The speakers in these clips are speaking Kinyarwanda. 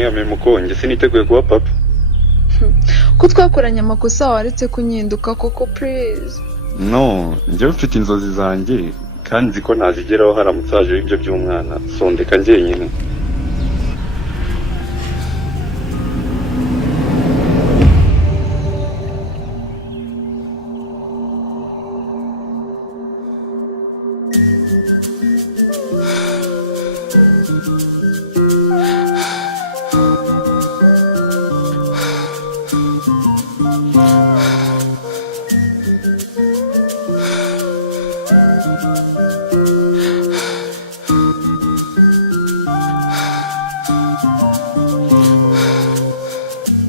mwiyame mukonje siniteguye kuba papa. Ko twakoranye amakosa waretse kunyihinduka koko please. No, njye mfite inzozi zanjye kandi nzi ko ntazigeraho haramutse haje ibyo by'umwana. Sondeka njyenyine.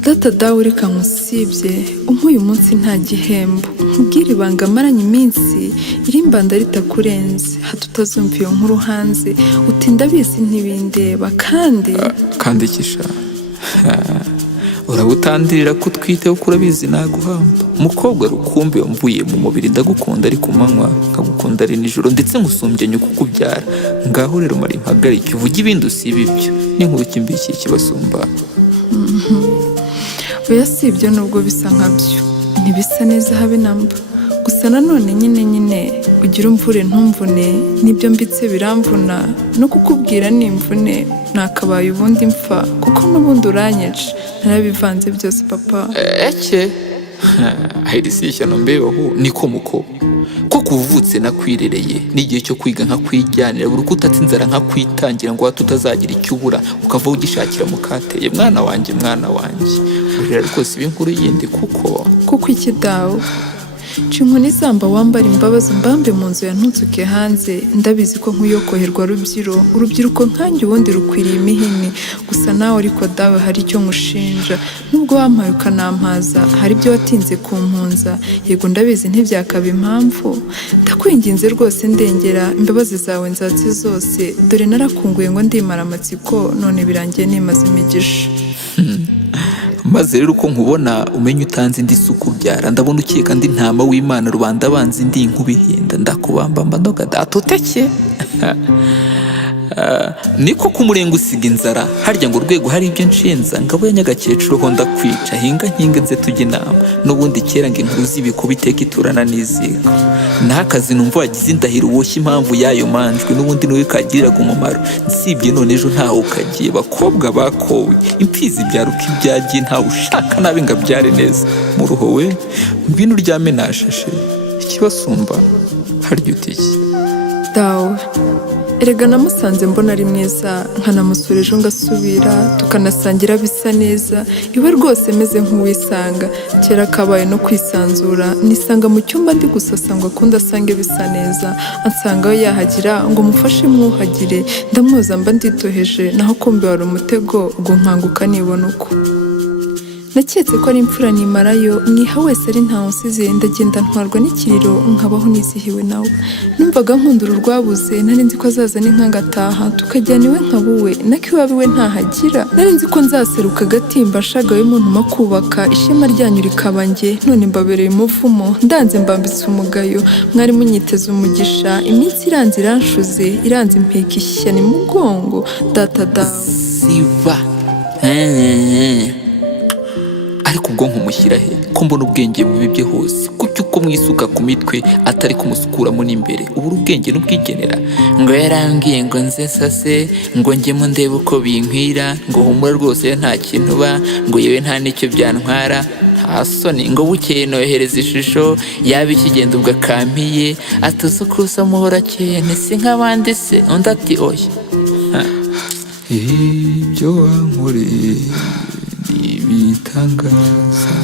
Data dawe reka nkusibye uyu munsi nta gihembo nkubwire ibanga maranye iminsi irimbanda ritakurenze hato utazumva iyo nkuru hanze utinda bisi ntibindeba kandi kisha urabutandirira ko utwite uko urabizi naguhamba umukobwa rukumbi mvuye mu mubiri ndagukunda ari ku manywa nkagukunda ari nijoro ndetse ngusumbye nyuko ukubyara ngaho rero mari mpagarike uvuge ibindi usiba ibyo n'inkuru kimbikiye kibasumba. oya si ibyo nubwo bisa nkabyo ntibisa neza habe namba gusa nanone nyine ugira umvure ntumvune nibyo mbitse biramvuna no kukubwira nimvune nakabaye ubundi mfa kuko n'ubundi uranyeje narabivanze byose papa. Eke ahiri sishyano mbeho niko muko ko kuvutse nakwirereye n'igihe cyo kwiga nka kwijyanira buri kutatse inzara nka kwitangira ngo tutazagira icyo ubura ukava ugishakira mukateye mwana wanjye urera rwose ibinkuru yindi kuko iki dawe Chinkuni zamba wambara imbabazi mbambe mu nzu yantunzuke hanze ndabizi ko nkuyokoherwa urubyiruko nkanjye ubundi rukwiriye imihini gusa nawe ariko dawe hari icyo nkushinja nubwo wampaye ukanampaza hari ibyo watinze kumpunza yego ndabizi ntibyakaba impamvu ndakwinginze rwose ndengera imbabazi zawe nzatse zose dore narakunguye ngo ndimara amatsiko none birangiye nimaze imigisha. maze rero uko nkubona umenye utanze indi suku byara ndabona ukeka ndi ntama w'Imana rubanda banzi ndi nkubihinda ndakubamba ndoga datoteke niko kumurenga usiga inzara harya ngo urwego hari ibyo nshinza ngabo ya nyagakecuru ho ndakwica hinga nze tujye inama n'ubundi kera ngo inkuru z'ibikuba iteka iturana n'iziko n'akazi numva wagize indahiro uwoshya impamvu yayo manjwe n'ubundi niwe kagiriraga umumaro nsibye none ejo ntaho ukagiye bakobwa bakowe imfizi byaruka ibyagiye ntawe ushaka nabi ngo abyare neza mu ruho we ngwino uryame nashashe ikibasumba harya utiki dawe erega namusanze mbona ari mwiza nkanamusura ejo ngasubira tukanasangira bisa neza iwe rwose meze nk'uwisanga kera kabaye no kwisanzura nisanga mu cyumba ndi gusasa ngo akunda asange bisa neza ansangaho yahagira ngo mufashe mwuhagire ndamwoza mba nditoheje naho kumbe wari umutego ubwo nkanguka nibona uko naketse ko ari imfura nimarayo mwiha wese ari ntawe usize ndagenda ntwarwa n'ikiriro nkabaho nizihiwe nawe numvaga nkundura urwabuze nari nzi ko azaza n'inkangataha tukajyana iwe nkabuwe nako iwawe we ntahagira nari nzi ko nzaseruka agatimba ashagawe mu ntuma kubaka ishema ryanyu rikaba njye none mbabereye umuvumo ndanze mbambitse umugayo mwari munyiteze umugisha iminsi iranze iranshuze iranze impeka ishyano imugongo data siva ariko ubwonko mushyira he ko mbona ubwenge bubibye hose kuki uko mwisuka ku mitwe atari kumusukuramo n'imbere ubura ubwenge n'ubwigenera ngo yarambwiye ngo nze sase ngo njyemo ndebe uko binkwira ngo humura rwose nta kintu ba ngo yewe nta n'icyo byantwara nta soni ngo bukeye nohereza ishusho yaba ikigenda ubwo akampiye atuze ukusa muhora cyane si nk'abandi se undi ati oya ibyo wankoreye bitangaza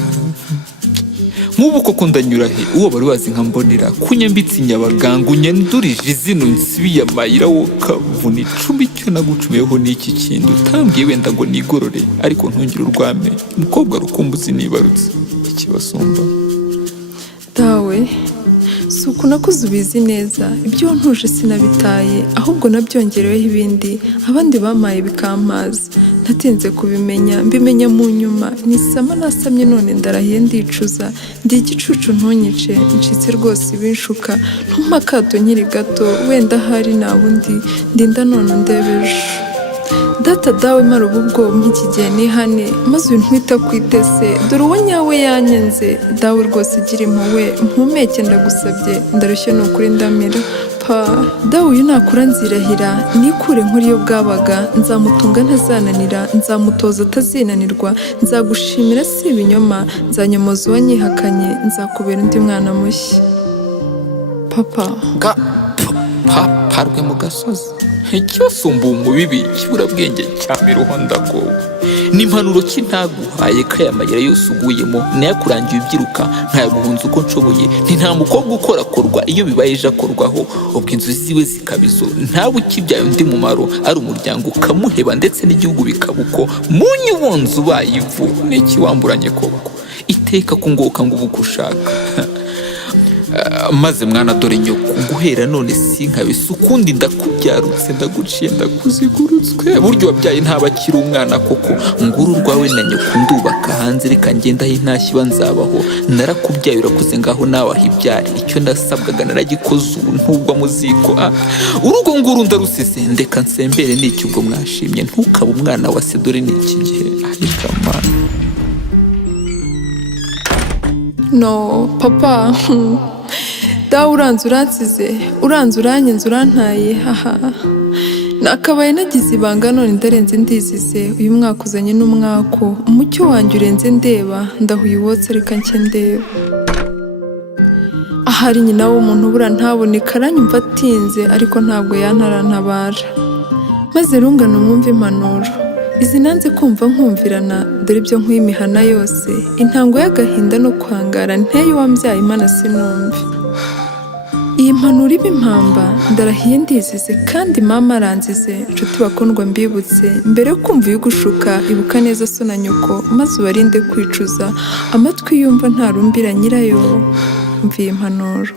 nk'ubu koko ndanyura he uwo bari wazi nkambonera kunyambitse inyabaganga unyandurije izino nsibiye amayira wo kavuna icumi icyo nagucumeyeho n'iki kintu utambwiye wenda ngo nigorore ariko ntungire urwame umukobwa rukumbuzi nibarutse ikibasumba dawe suku nakuze ubizi neza ibyo ntuje sinabitaye ahubwo nabyongereweho ibindi abandi bamaye bikampaza ntatinze kubimenya mbimenya mu nyuma nisama nasamye none ndarahiye ndicuza ndi igicucu ntunyice ncitse rwose ibinshuka ntumakato nkiri gato wenda hari nabundi ndinda none ndebeje data dawe mara ubu bwoba nk'iki gihe nihane maze uyu ntwita kwitese dore uwo nyawe yanyenze dawe rwose gira impuhwe mpumeke ndagusabye ndarushye ni ukuri ndamira pa dawe uyu nakura nzirahira nikure nk'uriyo bwabaga nzamutunga ntazananira nzamutoza atazinanirwa nzagushimira si ibinyoma nzanyomoza uwanyihakanye nzakubera undi mwana mushya papa parwe mu gasozi icyosumbuye umubibi kiburabwenge cyame ruhondagowe n'impanuro ki ntaguhaye kaya mayira yose uguyemo nayakurangiye ubyiruka nkayaguhunza uko nshoboye nta mukobwa ukorakorwa iyo bibaye ejo akorwaho ubwo inzu ziwe zikabizo ntawe ukibyaye undi mumaro ari umuryango ukamuheba ndetse n'igihugu bikaba uko munyu wonze ubaye ivu n'iki wamburanye koko iteka kungoka ngo ubu ushaka maze mwana dore nyoko guhera none sinkabise ukundi ndakubyarutse ndaguciye ndakuzigurutswe buryo wabyaye ntabakiri umwana koko nguru rwawe na nyoko ndubaka hanze reka ngenda aho intashyi banzabaho narakubyaye urakuze ngaho nawe aho ibyari icyo ndasabwaga naragikoze ubu ntugwa mu ziko urugo nguru ndarusese ndeka nsembere n'iki ubwo mwashimye ntukabe umwana wa se dore n'iki gihe ariko mana no papa dawe uranze uransize uranze uranyenze urantaye haha nakabaye nagize ibanga none ndarenze ndizize uyu mwaka uzanye n'umwako umucyo wanjye urenze ndeba ndahuye uwotse reka nshye ndeba ahari nyina w'umuntu ubura ntaboneka aranyumva atinze ariko ntabwo yantarantabara maze rungano mwumve impanuro izi nanze kumva nkumvirana dore ibyo nkwiye imihana yose intango y'agahinda no kwangara nteye uwambyaye imana sinumve iyi mpanuro iba impamba ndarahiye ndizize kandi mama aranzize inshuti bakundwa mbibutse mbere yo kumva uyugushuka ibuka neza so na nyoko maze ubarinde kwicuza amatwi yumva ntarumbira nyirayo mviye impanuro